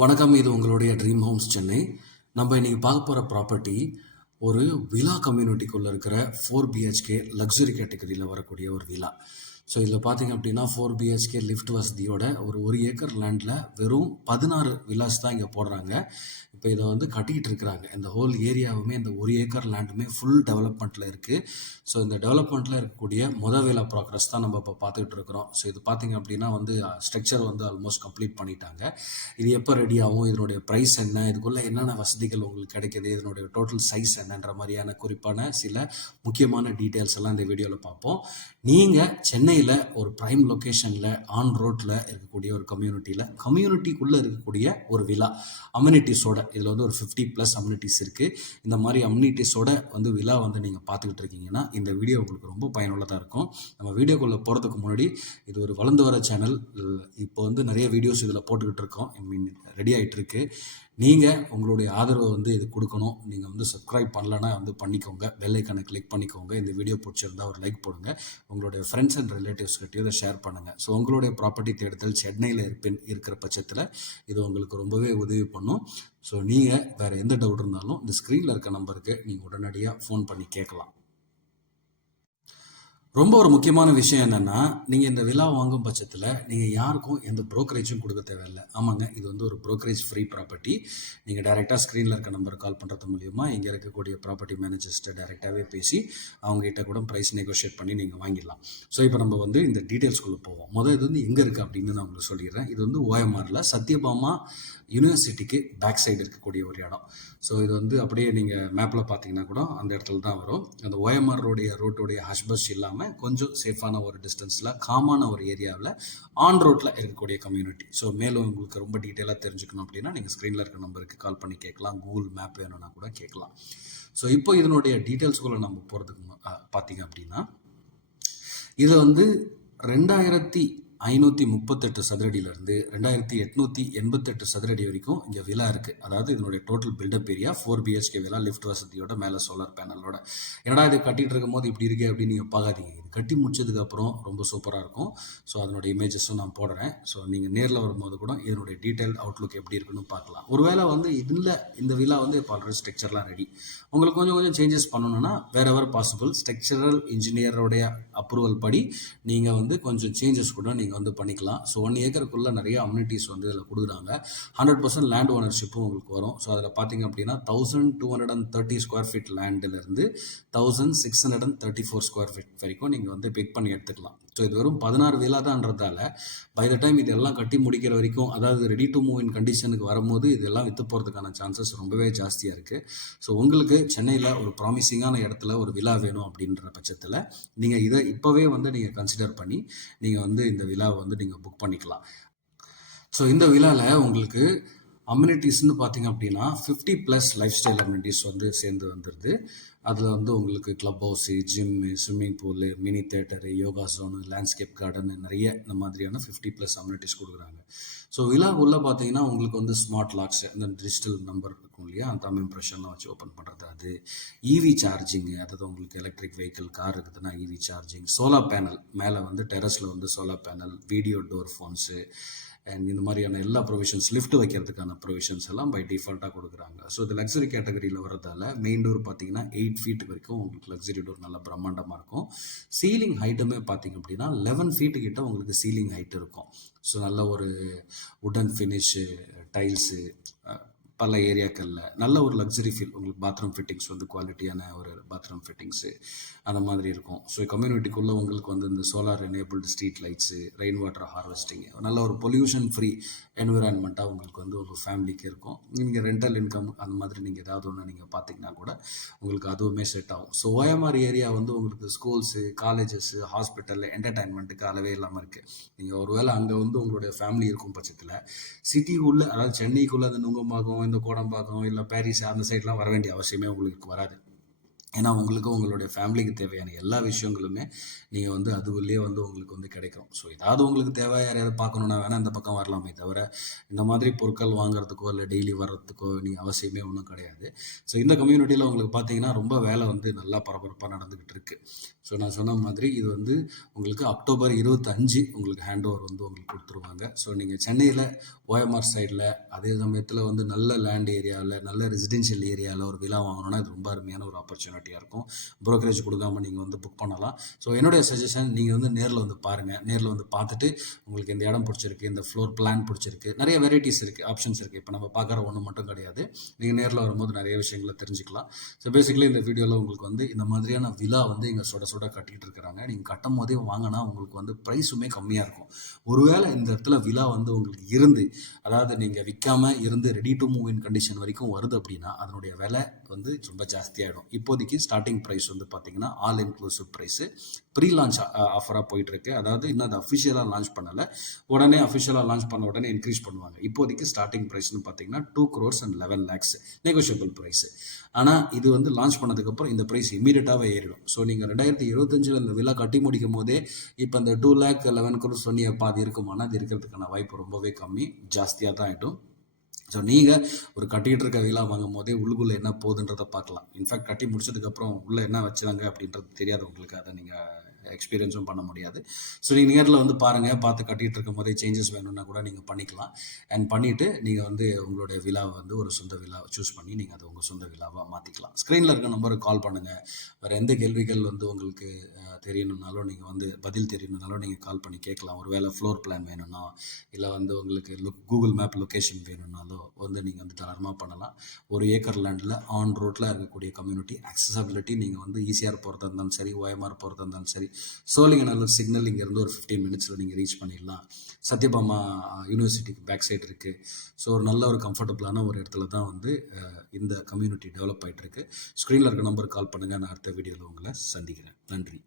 வணக்கம். இது உங்களுடைய ட்ரீம் ஹோம்ஸ் சென்னை. நம்ம இன்னைக்கு பார்க்க போகிற ப்ராப்பர்ட்டி ஒரு விலா கம்யூனிட்டிக்குள்ளே இருக்கிற 4 BHK லக்ஸுரி கேட்டகரியில் வரக்கூடிய ஒரு விலா. ஸோ இதில் பார்த்தீங்க அப்படின்னா 4 BHK லிஃப்ட் வசதியோட ஒரு ஏக்கர் லேண்டில் வெறும் 16 விலாஸ் தான் இங்கே போடுறாங்க. இப்போ இதை வந்து கட்டிக்கிட்டு இருக்கிறாங்க. இந்த ஹோல் ஏரியாவுமே இந்த ஒரு ஏக்கர் லேண்டுமே ஃபுல் டெவலப்மெண்ட்டில் இருக்குது. ஸோ இந்த டெவலப்மெண்ட்டில் இருக்கக்கூடிய விலா ப்ராக்ரஸ் தான் நம்ம இப்போ பார்த்துக்கிட்டு இருக்கிறோம். ஸோ இது பார்த்தீங்க அப்படின்னா வந்து ஸ்ட்ரக்சர் வந்து ஆல்மோஸ்ட் கம்ப்ளீட் பண்ணிட்டாங்க. இது எப்போ ரெடி ஆகும், இதனுடைய ப்ரைஸ் என்ன, இதுக்குள்ளே என்னென்ன வசதிகள் உங்களுக்கு கிடைக்கிது, இதனுடைய டோட்டல் சைஸ் என்னன்ற மாதிரியான குறிப்பான சில முக்கியமான டீட்டெயில்ஸ் எல்லாம் இந்த வீடியோவில் பார்ப்போம். நீங்கள் சென்னையில் ஒரு ப்ரைம் லொக்கேஷனில் ஆன் ரோட்டில் இருக்கக்கூடிய ஒரு கம்யூனிட்டிக்குள்ளே இருக்கக்கூடிய ஒரு விலா அம்யூனிட்டிஸோட, இதில் வந்து ஒரு 50+ அம்யூனிட்டிஸ் இருக்குது. இந்த மாதிரி அம்யூனிட்டிஸோட வந்து விலா வந்து நீங்கள் பார்த்துக்கிட்டு இருக்கீங்கன்னா இந்த வீடியோ உங்களுக்கு ரொம்ப பயனுள்ளதாக இருக்கும். நம்ம வீடியோக்குள்ளே போகிறதுக்கு முன்னாடி, இது ஒரு வளர்ந்து வர சேனல். இப்போ வந்து நிறைய வீடியோஸ் இதில் போட்டுக்கிட்டு இருக்கோம், ரெடி ஆகிட்டு இருக்கு. நீங்கள் உங்களுடைய ஆதரவை வந்து இது கொடுக்கணும். நீங்கள் வந்து சப்ஸ்கிரைப் பண்ணலன்னா வந்து பண்ணிக்கோங்க, பெல் ஐக்கானை கிளிக் பண்ணிக்கோங்க. இந்த வீடியோ பிடிச்சிருந்தா ஒரு லைக் போடுங்க, உங்களுடைய ஃப்ரெண்ட்ஸ் அண்ட் ரிலேட்டிவ்ஸ் கிட்டேயும் இதை ஷேர் பண்ணுங்கள். ஸோ உங்களுடைய ப்ராப்பர்ட்டி தேடுதல் சென்னையில் இருக்கிற பட்சத்தில் இது உங்களுக்கு ரொம்பவே உதவி பண்ணும். ஸோ நீங்கள் வேறு எந்த டவுட் இருந்தாலும் இந்த ஸ்க்ரீனில் இருக்க நம்பருக்கு நீங்கள் உடனடியாக ஃபோன் பண்ணி கேட்கலாம். ரொம்ப ஒரு முக்கியமான விஷயம் என்னென்னா, நீங்கள் இந்த விலா வாங்கும் பட்சத்தில் நீங்கள் யாருக்கும் எந்த ப்ரோக்கரேஜும் கொடுக்க தேவையில்லை. ஆமாங்க, இது வந்து ஒரு ப்ரோக்கரேஜ் ஃப்ரீ ப்ராப்பர்ட்டி. நீங்கள் டைரெக்டாக ஸ்க்ரீனில் இருக்க நம்பருக்கு கால் பண்ணுறது மூலிமா இங்கே இருக்கக்கூடிய ப்ராப்பர்ட்டி மேனேஜர்ஸ்ட்டை டைரெக்டாகவே பேசி அவங்ககிட்ட கூட ப்ரைஸ் நெகோஷியேட் பண்ணி நீங்கள் வாங்கிடலாம். ஸோ இப்போ நம்ம வந்து இந்த டீட்டெயில்ஸ்குள்ளே போவோம். இது வந்து எங்கே இருக்குது அப்படின்னு நான் உங்களுக்கு சொல்லிடுறேன். இது வந்து OMRல சத்யபாமா யூனிவர்சிட்டிக்கு பேக் சைடு இருக்கக்கூடிய ஒரு இடம். ஸோ இது வந்து அப்படியே நீங்கள் மேப்பில் பார்த்தீங்கன்னா கூட அந்த இடத்துல தான் வரும். அந்த OMR ரோட்டோடைய ஹஷ்பஷ் இல்லாமல் கொஞ்சம் சேஃபான ஒரு டிஸ்டன்ஸில் காமான ஒரு ஏரியாவில் ஆன் ரோட்டில் இருக்கக்கூடிய கம்யூனிட்டி. ஸோ மேலும் உங்களுக்கு ரொம்ப டீட்டெயிலாக தெரிஞ்சுக்கணும் அப்படின்னா நீங்கள் ஸ்க்ரீனில் இருக்க நம்பருக்கு கால் பண்ணி கேட்கலாம், கூகுள் மேப் வேணும்னா கூட கேட்கலாம். ஸோ இப்போ இதனுடைய டீட்டெயில்ஸ்குள்ளே நம்ம போகிறதுக்கு பார்த்தீங்க அப்படின்னா, இது வந்து 2538 சதுரடியிலிருந்து 2888 சதுரடி வரைக்கும் இங்கே விலா இருக்குது. அதாவது இதனுடைய டோட்டல் பில்டப் ஏரியா 4 BHK விலா லிஃப்ட் வசதியோட மேலே சோலார் பேனலோட. என்னடா இது கட்டிகிட்டு இருக்கும் போது இப்படி இருக்கே அப்படின்னு நீங்கள் பார்க்காதீங்க. இது கட்டி முடிச்சதுக்கப்புறம் ரொம்ப சூப்பராக இருக்கும். ஸோ அதனுடைய இமேஜஸும் நான் போடுறேன். ஸோ நீங்கள் நேரில் வரும்போது கூட இதனுடைய டீட்டெயில் அவுட்லுக் எப்படி இருக்குன்னு பார்க்கலாம். ஒருவேளை வந்து இந்த விலா வந்து இப்போ ஆல்ரெடி ஸ்ட்ரக்சர்லாம் ரெடி, உங்களுக்கு கொஞ்சம் சேஞ்சஸ் பண்ணணும்னா வேர் எவர் பாசிபிள் ஸ்ட்ரக்சரல் இன்ஜினியருடைய அப்ரூவல் படி நீங்கள் வந்து கொஞ்சம் சேஞ்சஸ் கூட நீங்கள் வந்து பண்ணிக்கலாம். ஸோ 1 ஏக்கருக்குள்ளே நிறைய அம்யூனிட்டிஸ் வந்து இதில் கொடுக்குறாங்க. 100% லேண்ட் ஓனர்ஷிப்பும் உங்களுக்கு வரும். ஸோ அதில் பார்த்தீங்க அப்படின்னா 1230 ஸ்கொயர் ஃபீட் லேண்டிலிருந்து 1634 ஸ்கொயர் ஃபீட் வரைக்கும் நீங்கள் வந்து பிக் பண்ணி எடுத்துக்கலாம். ஸோ இது வெறும் 16 விலா தான்றதால பை த டைம் இதெல்லாம் கட்டி முடிக்கிற வரைக்கும், அதாவது ரெடி டு மூவ் இன் கண்டிஷனுக்கு வரும்போது இதெல்லாம் விற்று போகிறதுக்கான சான்சஸ் ரொம்பவே ஜாஸ்தியாக இருக்குது. ஸோ உங்களுக்கு சென்னையில் ஒரு ப்ராமிசிங்கான இடத்துல ஒரு விலா வேணும் அப்படின்ற பட்சத்தில் நீங்கள் இதை இப்போவே வந்து நீங்கள் கன்சிடர் பண்ணி நீங்கள் வந்து இந்த விலாவை வந்து நீங்கள் புக் பண்ணிக்கலாம். ஸோ இந்த விழாவில் உங்களுக்கு அம்யூனிட்டிஸ்ன்னு பார்த்தீங்க அப்படின்னா 50+ லைஃப் ஸ்டைல் அம்யூனிட்டிஸ் வந்து சேர்ந்து வந்துடுது. அதில் வந்து உங்களுக்கு club house, gym, swimming pool, mini theatre, yoga zone, landscape garden நிறைய இந்த மாதிரியான 50+ அம்யூனிட்டிஸ் கொடுக்குறாங்க. ஸோ விழாக்குள்ளே பார்த்தீங்கன்னா உங்களுக்கு வந்து ஸ்மார்ட் லாக்ஸ், இந்த டிஜிட்டல் நம்பர் இருக்கும் இல்லையா, அந்த தம் இம்ப்ரெஷன்லாம் வச்சு ஓப்பன் பண்ணுறது, அது EV சார்ஜிங்கு, அதாவது உங்களுக்கு எலக்ட்ரிக் வெஹிக்கிள் கார் இருக்குதுன்னா EV சார்ஜிங், சோலார் பேனல் மேலே வந்து டெரஸில் வந்து solar panel, video door phones and இந்த மாதிரியான எல்லா ப்ரொவிஷன்ஸ், லிஃப்ட் வைக்கிறதுக்கான ப்ரொவிஷன்ஸ் எல்லாம் பை டிஃபால்ட்டாக கொடுக்குறாங்க. ஸோ இது லக்ஸரி கேட்டகரியில் வரதால மெயின் டோர் பார்த்தீங்கன்னா 8 ஃபீட் வரைக்கும் உங்களுக்கு லக்ஸரி டோர் நல்லா பிரம்மாண்டமாக இருக்கும். சீலிங் ஹைட்டுமே பார்த்தீங்க அப்படின்னா 11 ஃபீட்டு கிட்ட உங்களுக்கு சீலிங் ஹைட் இருக்கும். ஸோ நல்ல ஒரு உடன் ஃபினிஷு, டைல்ஸு, பல ஏரியாக்களில் நல்ல ஒரு லக்ஸரி ஃபீல். உங்களுக்கு பாத்ரூம் ஃபிட்டிங்ஸ் வந்து குவாலிட்டியான ஒரு பாத்ரூம் ஃபிட்டிங்ஸு அந்த மாதிரி இருக்கும். ஸோ கம்யூனிட்டிக்குள்ளே உங்களுக்கு வந்து இந்த solar enabled street lights, rain water harvesting, நல்ல ஒரு பொல்யூஷன் ஃப்ரீ என்விரான்மெண்ட்டாக உங்களுக்கு வந்து உங்கள் ஃபேமிலிக்கு இருக்கும். நீங்கள் ரெண்டல் இன்கம் அந்த மாதிரி நீங்கள் ஏதாவது ஒன்று நீங்கள் பார்த்தீங்கன்னா கூட உங்களுக்கு அதுவுமே செட் ஆகும். ஸோ OMR ஏரியா வந்து உங்களுக்கு ஸ்கூல்ஸு, காலேஜஸ்ஸு, ஹாஸ்பிட்டல், என்டர்டைன்மெண்ட்டுக்கு அளவே இல்லாமல் இருக்குது. நீங்கள் ஒருவேளை அங்கே வந்து உங்களுடைய ஃபேமிலி இருக்கும் பட்சத்தில் சிட்டிக்குள்ளே, அதாவது சென்னைக்குள்ளே அந்த நுங்கம்பாக்கம், இந்த கோடம்பாக்கம், இல்லை பாரிஸ் அந்த சைட்லாம் வர வேண்டிய அவசியமே உங்களுக்கு வராது. ஏன்னா உங்களுக்கும் உங்களுடைய ஃபேமிலிக்கு தேவையான எல்லா விஷயங்களுமே நீங்கள் வந்து அதுக்குள்ளேயே வந்து உங்களுக்கு வந்து கிடைக்கும். ஸோ ஏதாவது உங்களுக்கு தேவை யாரையாவது பார்க்கணுன்னா வேணால் இந்த பக்கம் வரலாமே தவிர இந்த மாதிரி பொருட்கள் வாங்குறதுக்கோ இல்லை டெய்லி வர்றதுக்கோ நீங்கள் அவசியமே ஒன்றும் கிடையாது. ஸோ இந்த கம்யூனிட்டியில் உங்களுக்கு பார்த்தீங்கன்னா ரொம்ப வேலை வந்து நல்லா பரபரப்பாக நடந்துக்கிட்டு இருக்கு. ஸோ நான் சொன்ன மாதிரி இது வந்து உங்களுக்கு அக்டோபர் 25 உங்களுக்கு ஹேண்ட் ஓவர் வந்து உங்களுக்கு கொடுத்துருவாங்க. ஸோ நீங்கள் சென்னையில் ஓஎம்ஆர் சைடில் அதே சமயத்தில் வந்து நல்ல லேண்ட் ஏரியாவில் நல்ல ரெசிடென்ஷியல் ஏரியாவில் ஒரு விழா வாங்கணுன்னா இது ரொம்ப அருமையான ஒரு ஆப்பர்ச்சுனிட்டியாக இருக்கும். ப்ரோக்கரேஜ் கொடுக்காம நீங்கள் வந்து புக் பண்ணலாம். ஸோ என்னுடைய சஜஷன் நீங்கள் வந்து நேரில் வந்து பாருங்கள். நேரில் வந்து பார்த்துட்டு உங்களுக்கு இந்த இடம் பிடிச்சிருக்கு, இந்த ஃப்ளோர் பிளான் பிடிச்சிருக்கு, நிறைய வெரைட்டிஸ் இருக்குது, ஆப்ஷன்ஸ் இருக்குது. இப்போ நம்ம பார்க்குற ஒன்று மட்டும் கிடையாது. நீங்கள் நேரில் வரும்போது நிறைய விஷயங்களை தெரிஞ்சுக்கலாம். ஸோ பேசிக்கலி இந்த வீடியோவில் உங்களுக்கு வந்து இந்த மாதிரியான விழா வந்து இங்கே சுட சுட கட்டிகிட்டு இருக்கிறாங்க. நீங்கள் கட்டும் போதே வாங்கினா உங்களுக்கு வந்து ப்ரைஸுமே கம்மியாக இருக்கும். ஒருவேளை இந்த இடத்துல விழா வந்து உங்களுக்கு இருந்து, அதாவது நீங்கள் விற்காமல் இருந்து ready to move in condition வரைக்கும் வருது அப்படின்னா அதனுடைய விலை வந்து ரொம்ப ஜாஸ்தியாகிடும். இப்போதைக்கு ஸ்டார்டிங் ப்ரைஸ் வந்து பார்த்தீங்கன்னா all inclusive price pre launch ஆஃபராக போயிட்டுருக்கு. அதாவது இன்னும் அது அஃபிஷியலாக லான்ச் பண்ணலை. உடனே அஃபிஷியலாக லான்ச் பண்ண உடனே இன்க்ரீஸ் பண்ணுவாங்க. இப்போதைக்கு ஸ்டார்டிங் ப்ரைஸ்னு பார்த்தீங்கன்னா 2 crores and 11 lakhs negotiable price. ஆனால் இது வந்து லான்ச் பண்ணதுக்கப்புறம் இந்த ப்ரைஸ் இமீடியட்டாகவே ஏறிடும். ஸோ நீங்கள் 2025 இந்த விழா கட்டி முடிக்கும் போதே இப்போ இந்த 2 lakh 11 crores சொன்னி பாதி இருக்குமானா அது இருக்கிறதுக்கான வாய்ப்பு ரொம்பவே கம்மி, ஜாஸ்தியாக தான் ஆகிடும். ஸோ நீங்கள் ஒரு கட்டிகிட்டு இருக்க விழா வாங்கும் போதே உள்ளுக்குள்ளே என்ன போகுதுன்றதை பார்க்கலாம். இன்ஃபேக்ட் கட்டி முடிச்சதுக்கப்புறம் உள்ளே என்ன வச்சுதாங்க அப்படின்றது தெரியாது உங்களுக்கு. அதை நீங்கள் எக்ஸ்பீரியன்ஸும் பண்ண முடியாது. ஸோ நீங்கள் நேரில் வந்து பாருங்கள். பார்த்து கட்டிகிட்டு இருக்கும் போதே சேஞ்சஸ் வேணும்னா கூட நீங்கள் பண்ணிக்கலாம். அண்ட் பண்ணிவிட்டு நீங்கள் வந்து உங்களுடைய விழாவை வந்து ஒரு சொந்த விழாவை சூஸ் பண்ணி நீங்கள் அதை உங்கள் சொந்த விழாவாக மாற்றிக்கலாம். ஸ்க்ரீனில் இருக்க நம்பருக்கு கால் பண்ணுங்கள். வேறு எந்த கேள்விகள் வந்து உங்களுக்கு தெரியணுன்னாலும் நீங்கள் வந்து பதில் தெரியணுன்னாலும் நீங்கள் கால் பண்ணி கேட்கலாம். ஒரு வேளை ஃப்ளோர் பிளான் வேணும்னா இல்லை வந்து உங்களுக்கு கூகுள் மேப் லொக்கேஷன் வேணும்னாலோ வந்து நீங்கள் வந்து தாராளமாக பண்ணலாம். 1 ஏக்கர் லேண்டில் ஆன் ரோட்டில் இருக்கக்கூடிய கம்யூனிட்டி அக்சசபிலிட்டி. நீங்கள் வந்து ஈசிஆர் போகிறதா இருந்தாலும் சரி, ஓஎம்ஆர் போகிறதா இருந்தாலும் சரி, சோழிங்கநல்லூர் சிக்னல் இங்கேருந்து ஒரு 15 minutesல நீங்கள் ரீச் பண்ணிடலாம். சத்யபாமா யூனிவர்சிட்டிக்கு பேக் சைடு இருக்குது. ஸோ ஒரு நல்ல ஒரு கம்ஃபர்டபுளான ஒரு இடத்துல தான் வந்து இந்த கம்யூனிட்டி டெவலப் ஆகிட்டு இருக்கு. ஸ்க்ரீனில் இருக்க நம்பருக்கு கால் பண்ணுங்கள். நான் அடுத்த வீடியோவில் உங்களை சந்திக்கிறேன். நன்றி.